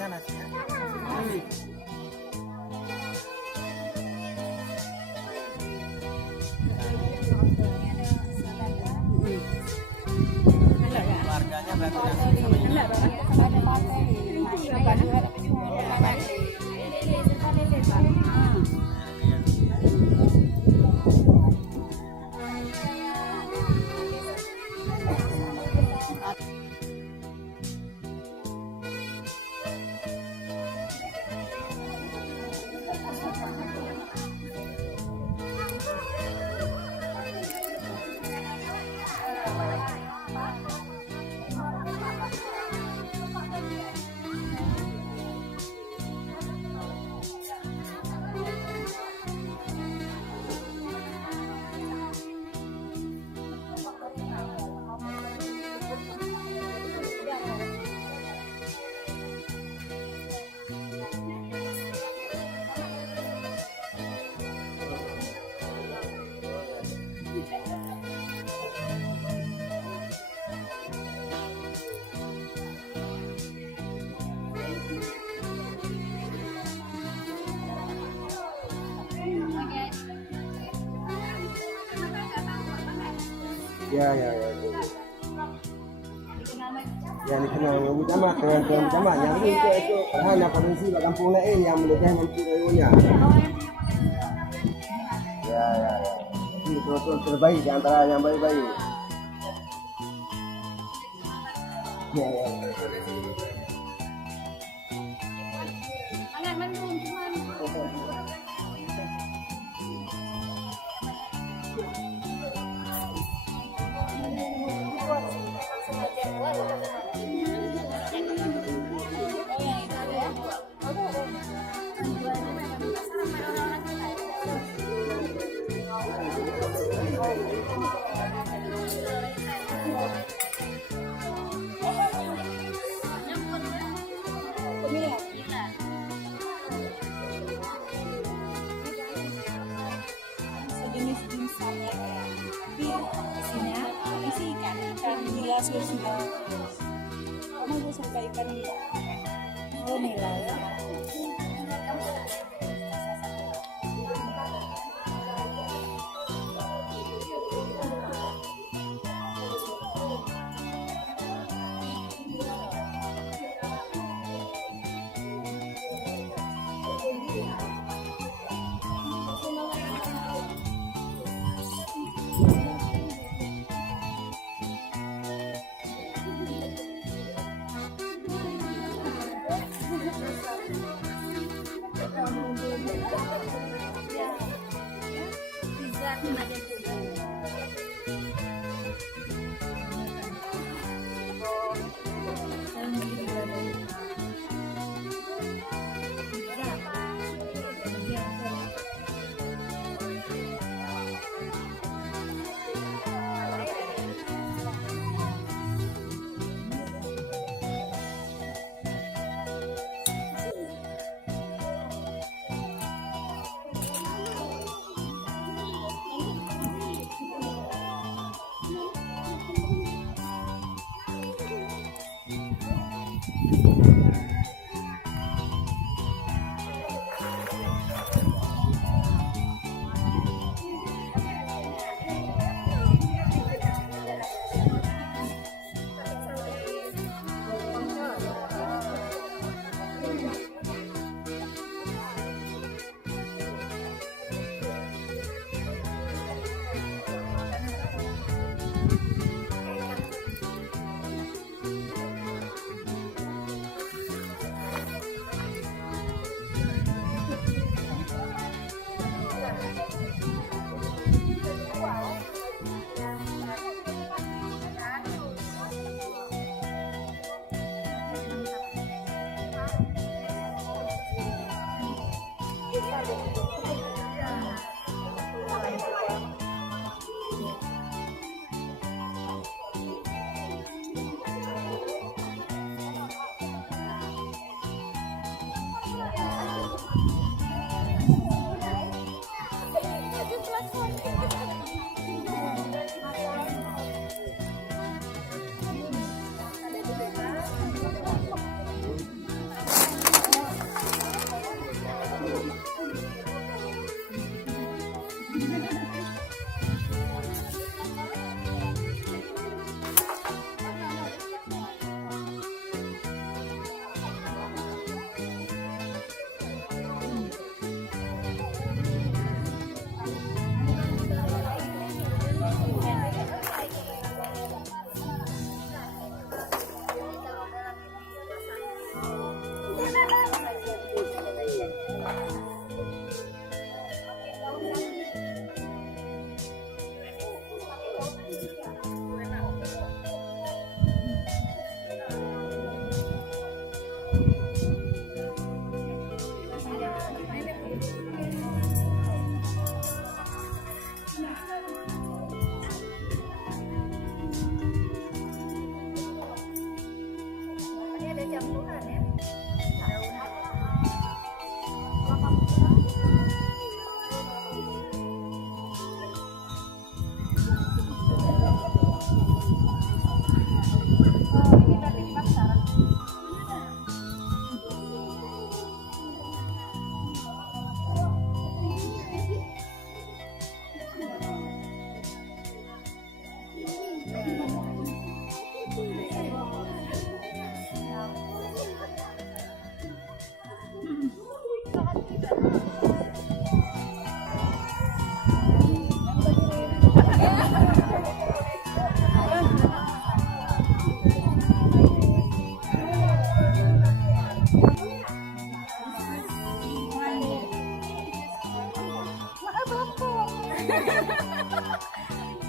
nasinya nasinya. Keluarganya berarti nasi sama ini. Ya. Ya dikenal utama dengan utama yang itu hanya provinsi Kampung Lain yang melebihi mempunyainya. Ya. Ini betul terbaik di antara yang baik-baik. Ya. Sejenis dimsum ya, tapi isinya isi ikan nila sudah. Kamu bisa serba ikan nila. Oh nila ya.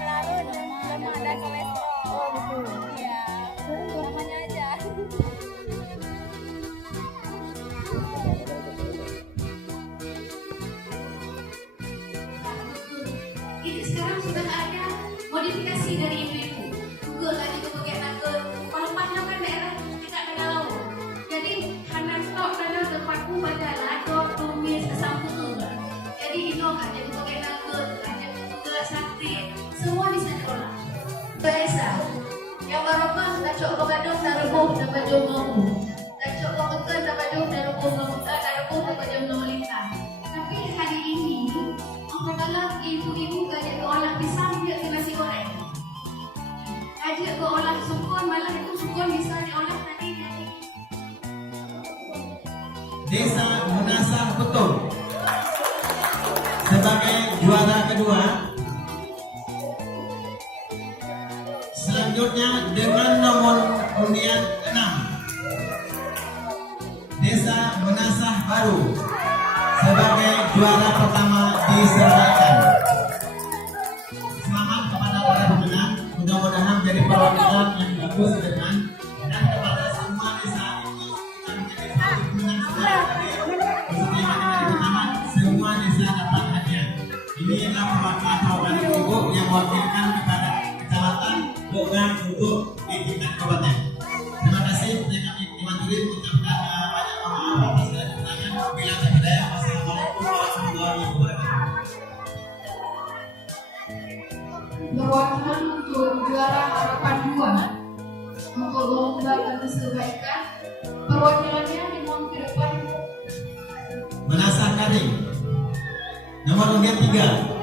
Larut lemak dan kolesterol. Oh betul. Iya. Namanya aja. Ini sekarang sudah ada modifikasi dari ibu-ibu. Google lagi tu pakai nakal. Kalau panjang kan daerah tidak kenal. Jadi hanya stok kalau tempatku adalah dok tumis asam tu. Jadi ini kan jadi pakai nakal, ada juga sate, semua bisa diolah. Biasa. Yang barokah tak cok bagadong tak rebus dapat jomong. Tak cok bagadong dapat jom dan rebus tak rebus dapat jom lintah. Tapi hari ini apabila ibu-ibu gajah olah pisang dia ke nasi goreng. Gajah ke olah sukun, malah itu sukun bisa diolah tadi jadi. Desa Menasah Betung sebagai juara kedua. Selanjutnya dengan nomor undian 6, Desa Menasah Baru sebagai juara pertama diserahkan. Selamat kepada para pemenang, mudah-mudahan menjadi perwakilan yang bagus ke depan, dan kepada semua desa yang menjadi pemenang secara khususnya yang pertama, semua desa dapat hadiah. Ini adalah perwakilan ibu yang mewakilkan kepada kecamatan Bogor untuk di tingkat kabupaten. Terima kasih, saya kami Imanturi mengucapkan banyak maaf atas segala kekurangan. Bila terjadi, wassalamualaikum warahmatullahi wabarakatuh. Perwakilan untuk juara harapan 2 untuk lomba keservaikan. Perwakilannya memang ke depan. Menasah Karing nomor undian 3.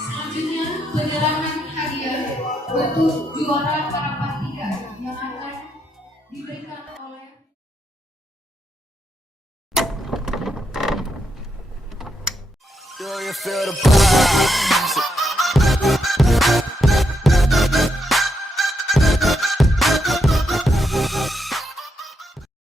Selanjutnya penyerahan hadiah untuk juara harapan 3 yang akan diberikan oleh Do you feel the vibe?